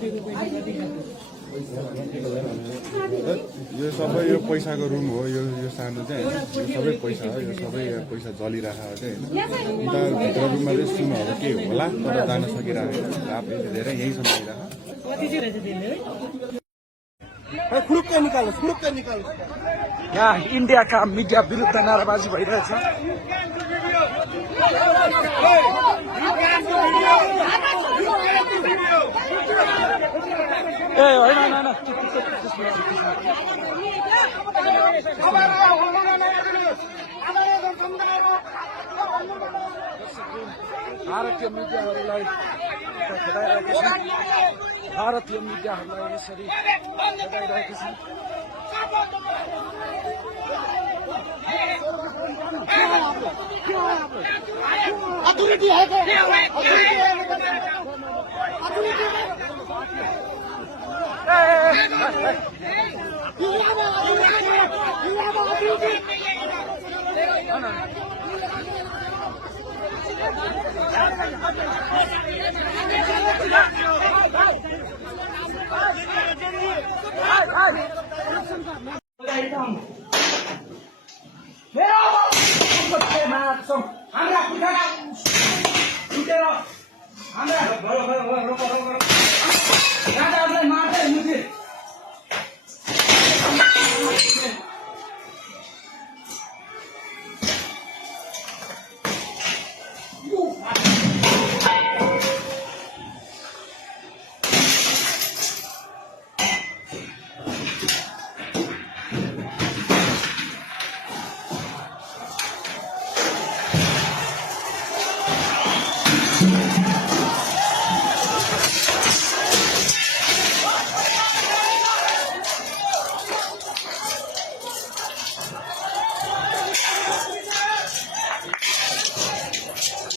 यो सबै यो पैसाको रुम हो यो सानो चाहिँ यो सबै पैसा हो यो सबै पैसा जलिरहेको चाहिँ अन्त भित्र रुममा चाहिँ सिमहरू के होला तर जान सकिरहेको छैन धेरै यहीँ सम्झिरहेको यहाँ इन्डियाका मिडिया विरुद्ध नाराबाजी भइरहेछ ए होइन होइन भारतीय मिडियाहरूलाई यसरी खेदाइरहेका छन् अथॉरिटी है हाम्रा पुर्खाका लुटेर हाम्रा